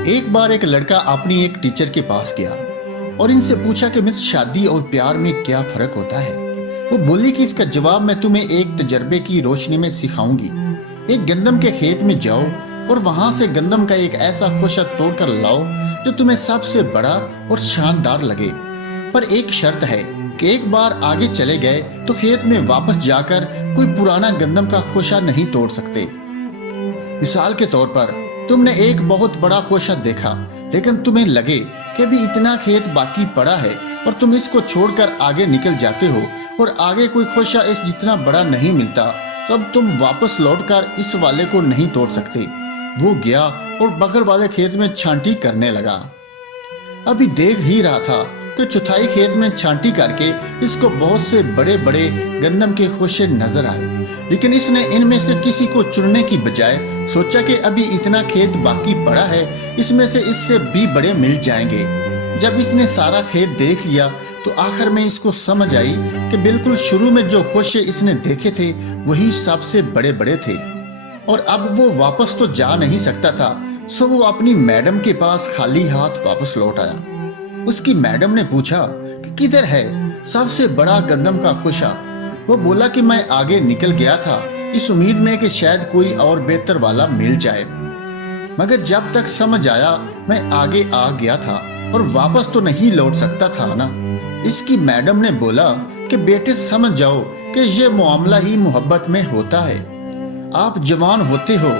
एक बार एक लड़का अपनी एक टीचर के पास गया और इनसे पूछा कि मित्र शादी और प्यार में क्या फर्क होता है। वो बोली कि इसका जवाब मैं तुम्हें एक तजर्बे की रोशनी में सिखाऊंगी। एक गंदम के खेत में जाओ और वहां से गंदम का एक ऐसा खोशा तोड़ कर लाओ जो तुम्हें सबसे बड़ा और शानदार लगे, पर एक शर्त है कि एक बार आगे चले गए तो खेत में वापस जाकर कोई पुराना गंदम का खोशा नहीं तोड़ सकते। मिसाल के तौर पर तुमने एक बहुत बड़ा खोशा देखा, लेकिन तुम्हें लगे कि अभी इतना खेत बाकी पड़ा है और तुम इसको छोड़कर आगे निकल जाते हो और आगे कोई खोशा इस जितना बड़ा नहीं मिलता, तो अब तुम वापस लौटकर इस वाले को नहीं तोड़ सकते। वो गया और बगल वाले खेत में छांटी करने लगा। अभी देख ही रहा था कि चौथाई खेत में छांटी करके इसको बहुत से बड़े बड़े गंदम के खोशे नजर आए, लेकिन इसने इनमें से किसी को चुनने की बजाय सोचा कि अभी इतना खेत बाकी पड़ा है, इसमें से इससे भी बड़े मिल जाएंगे। जब इसने सारा खेत देख लिया तो आखिर में इसको समझ आई कि बिल्कुल शुरू में जो खोशे इसने देखे थे वही सबसे बड़े बड़े थे और अब वो वापस तो जा नहीं सकता था। सो वो अपनी मैडम के पास खाली हाथ वापस लौट आया। उसकी मैडम ने पूछा कि किधर है सबसे बड़ा गंदम का खोशा। वो बोला कि मैं आगे निकल गया था इस उम्मीद में कि शायद कोई और बेहतर वाला मिल जाए, मगर जब तक समझ आया मैं आगे आ गया था और वापस तो नहीं लौट सकता था ना। इसकी मैडम ने बोला कि बेटे समझ जाओ कि ये मामला ही मोहब्बत में होता है। आप जवान होते हो,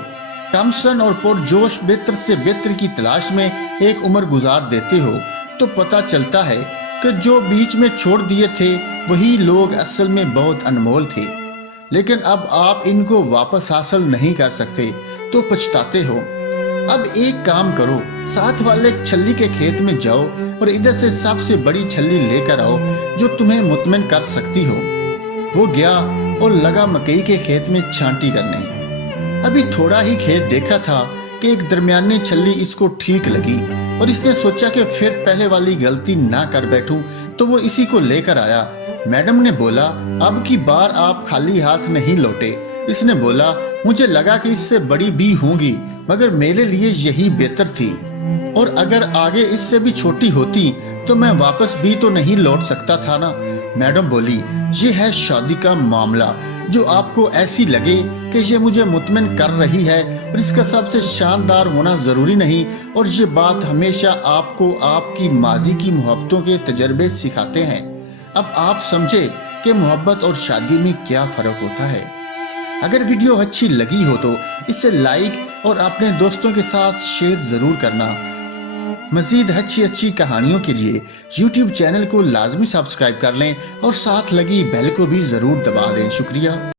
कमसन और पुरजोश बेहतर से बेहतर की तलाश में एक उम्र गुजार देते हो, तो पता चलता है कि जो बीच में छोड़ दिए थे वही लोग असल में बहुत अनमोल थे, लेकिन अब आप इनको वापस हासिल नहीं कर सकते तो पछताते हो। अब एक काम करो, साथ वाले छल्ली के खेत में जाओ और इधर से सबसे बड़ी छल्ली लेकर आओ जो तुम्हें मुतमिन कर सकती हो। वो गया और लगा मकई के खेत में छांटी करने। अभी थोड़ा ही खेत देखा था कि एक दरमियानी छल्ली इसको ठीक लगी और इसने सोचा कि फिर पहले वाली गलती ना कर बैठूं, तो वो इसी को लेकर आया। मैडम ने बोला अब की बार आप खाली हाथ नहीं लौटे। इसने बोला मुझे लगा कि इससे बड़ी भी होंगी, मगर मेरे लिए यही बेहतर थी और अगर आगे इससे भी छोटी होती तो मैं वापस भी तो नहीं लौट सकता था ना। मैडम बोली ये है शादी का मामला, जो आपको ऐसी लगे कि ये मुझे मुतमिन कर रही है और इसका सबसे शानदार होना जरूरी नहीं, और ये बात हमेशा आपको आपकी माजी की मोहब्बतों के तजर्बे सिखाते हैं। अब आप समझे कि मोहब्बत और शादी में क्या फर्क होता है। अगर वीडियो अच्छी लगी हो तो इसे लाइक और अपने दोस्तों के साथ शेयर जरूर करना। मजीद अच्छी कहानियों के लिए YouTube चैनल को लाजमी सब्सक्राइब कर लें और साथ लगी बेल को भी जरूर दबा दें। शुक्रिया।